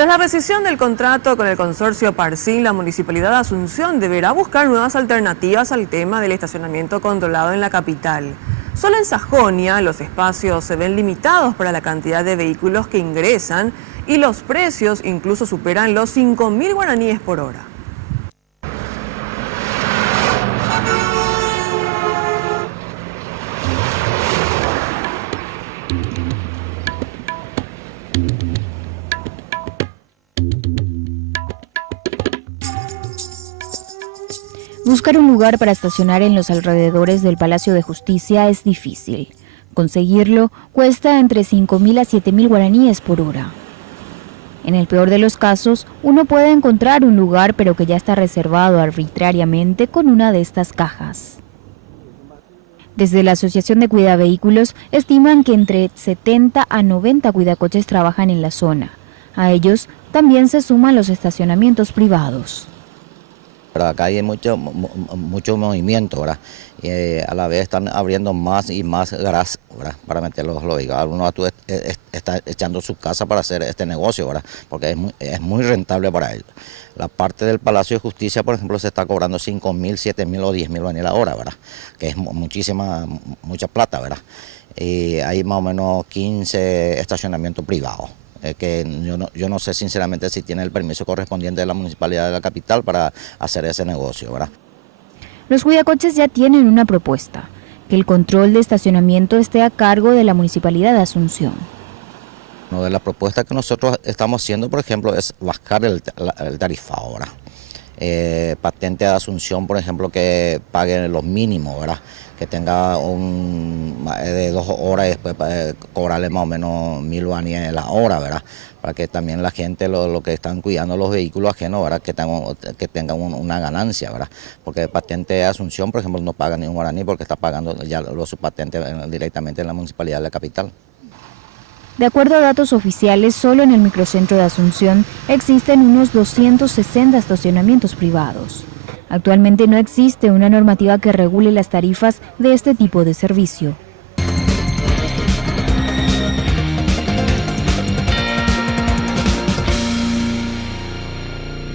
Tras la rescisión del contrato con el consorcio Parcín, la Municipalidad de Asunción deberá buscar nuevas alternativas al tema del estacionamiento controlado en la capital. Solo en Sajonia los espacios se ven limitados para la cantidad de vehículos que ingresan y los precios incluso superan los 5.000 guaraníes por hora. Buscar un lugar para estacionar en los alrededores del Palacio de Justicia es difícil. Conseguirlo cuesta entre 5.000 a 7.000 guaraníes por hora. En el peor de los casos, uno puede encontrar un lugar pero que ya está reservado arbitrariamente con una de estas cajas. Desde la Asociación de Cuidavehículos estiman que entre 70 a 90 cuidacoches trabajan en la zona. A ellos también se suman los estacionamientos privados. Pero acá hay mucho movimiento, ¿verdad? Y a la vez están abriendo más y más garajes, ¿verdad? Para meter los vehículos. Algunos está echando su casa para hacer este negocio, ¿verdad? Porque es muy rentable para ellos. La parte del Palacio de Justicia, por ejemplo, se está cobrando 5.000, 7.000 o 10.000 guaraníes la hora, ¿verdad? Que es mucha plata, ¿verdad? Y hay más o menos 15 estacionamientos privados. Que yo no sé sinceramente si tiene el permiso correspondiente de la Municipalidad de la capital para hacer ese negocio, ¿verdad? Los cuidacoches ya tienen una propuesta, que el control de estacionamiento esté a cargo de la Municipalidad de Asunción. Una de las propuestas que nosotros estamos haciendo, por ejemplo, es bajar el tarifado, ¿verdad? Patente de Asunción, por ejemplo, que paguen los mínimos, ¿verdad? Que tenga de 2 horas y después cobrarle más o menos 1.000 guaraníes la hora, ¿verdad? Para que también la gente, lo que están cuidando los vehículos ajenos, ¿verdad? Que tengan una ganancia, ¿verdad? Porque Patente de Asunción, por ejemplo, no paga ni un guaraní porque está pagando ya su patente directamente en la Municipalidad de la capital. De acuerdo a datos oficiales, solo en el microcentro de Asunción existen unos 260 estacionamientos privados. Actualmente no existe una normativa que regule las tarifas de este tipo de servicio.